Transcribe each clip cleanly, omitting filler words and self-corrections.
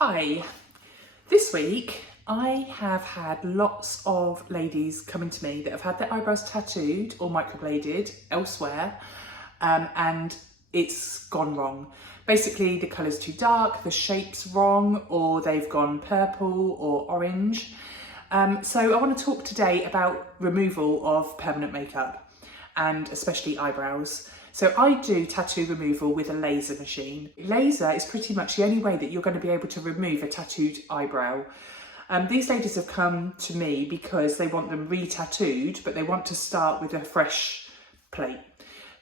Hi, this week I have had lots of ladies coming to me that have had their eyebrows tattooed or microbladed elsewhere and it's gone wrong. Basically the colour's too dark, the shape's wrong, or they've gone purple or orange. So I want to talk today about removal of permanent makeup and especially eyebrows. So I do tattoo removal with a laser machine. Laser is pretty much the only way that you're going to be able to remove a tattooed eyebrow. These ladies have come to me because they want them re-tattooed, but they want to start with a fresh plate.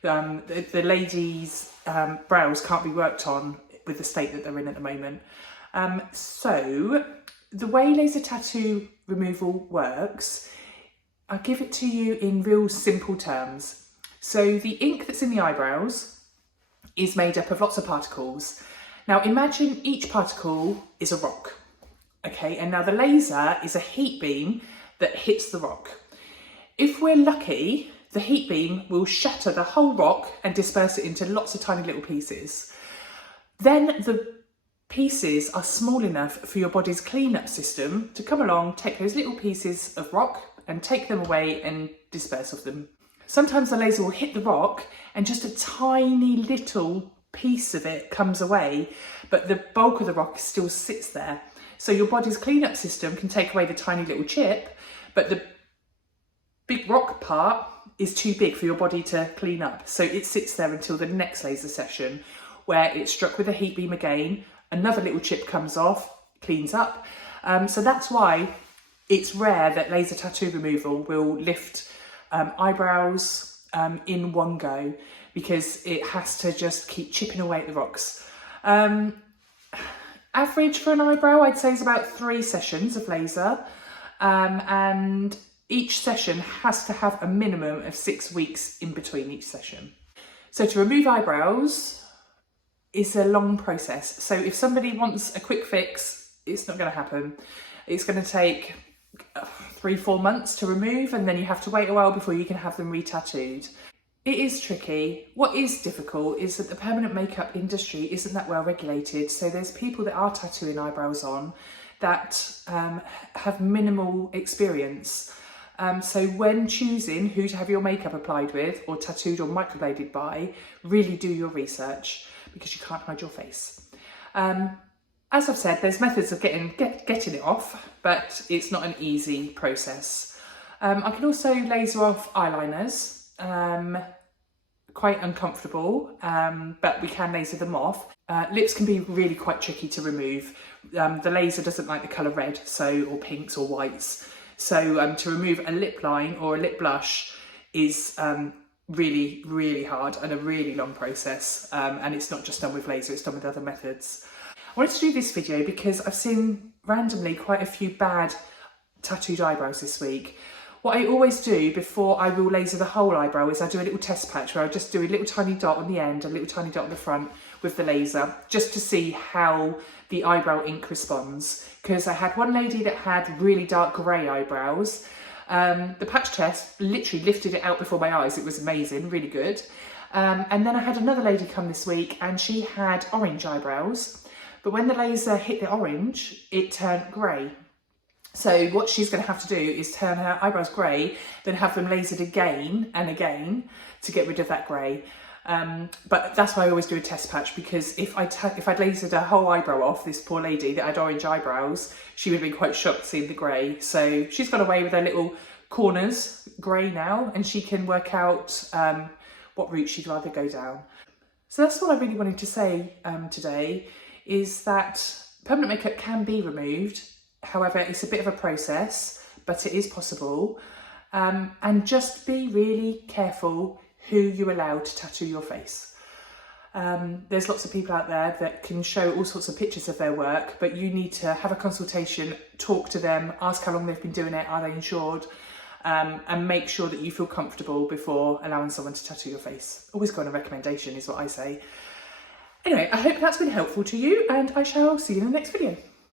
The ladies' brows can't be worked on with the state that they're in at the moment. So the way laser tattoo removal works, I'll give it to you in real simple terms. So the ink that's in the eyebrows is made up of lots of particles. Now imagine each particle is a rock, okay? And now the laser is a heat beam that hits the rock. If we're lucky, the heat beam will shatter the whole rock and disperse it into lots of tiny little pieces. Then the pieces are small enough for your body's cleanup system to come along, take those little pieces of rock and take them away and disperse of them. Sometimes the laser will hit the rock and just a tiny little piece of it comes away, but the bulk of the rock still sits there. So your body's cleanup system can take away the tiny little chip, but the big rock part is too big for your body to clean up. So it sits there until the next laser session where it's struck with a heat beam again, another little chip comes off, cleans up. So that's why it's rare that laser tattoo removal will lift eyebrows in one go, because it has to just keep chipping away at the rocks. Average for an eyebrow, I'd say, is about 3 sessions of laser, and each session has to have a minimum of 6 weeks in between each session. So to remove eyebrows is a long process. So if somebody wants a quick fix, it's not going to happen. It's going to take 3-4 months to remove, and then you have to wait a while before you can have them re-tattooed. It is tricky. What is difficult is that the permanent makeup industry isn't that well regulated, so there's people that are tattooing eyebrows on that have minimal experience. So when choosing who to have your makeup applied with or tattooed or microbladed by, really do your research, because you can't hide your face. As I've said, there's methods of getting it off, but it's not an easy process. I can also laser off eyeliners, quite uncomfortable, but we can laser them off. Lips can be really quite tricky to remove. The laser doesn't like the colour red, or pinks or whites. So to remove a lip line or a lip blush is really, really hard and a really long process. And it's not just done with laser, it's done with other methods. I wanted to do this video because I've seen randomly quite a few bad tattooed eyebrows this week. What I always do before I will laser the whole eyebrow is I do a little test patch where I just do a little tiny dot on the end, a little tiny dot on the front with the laser, just to see how the eyebrow ink responds. Because I had one lady that had really dark grey eyebrows. The patch test literally lifted it out before my eyes. It was amazing, really good. And then I had another lady come this week and she had orange eyebrows. But when the laser hit the orange, it turned grey. So what she's going to have to do is turn her eyebrows grey, then have them lasered again and again to get rid of that grey. But that's why I always do a test patch, because if I'd lasered her whole eyebrow off, this poor lady that had orange eyebrows, she would have been quite shocked seeing the grey. So she's got away with her little corners grey now, and she can work out what route she'd rather go down. So that's all I really wanted to say today, is that permanent makeup can be removed. However, it's a bit of a process, but it is possible. And just be really careful who you allow to tattoo your face. There's lots of people out there that can show all sorts of pictures of their work, but you need to have a consultation, talk to them, ask how long they've been doing it, are they insured, and make sure that you feel comfortable before allowing someone to tattoo your face. Always go on a recommendation is what I say. Anyway, I hope that's been helpful to you, and I shall see you in the next video.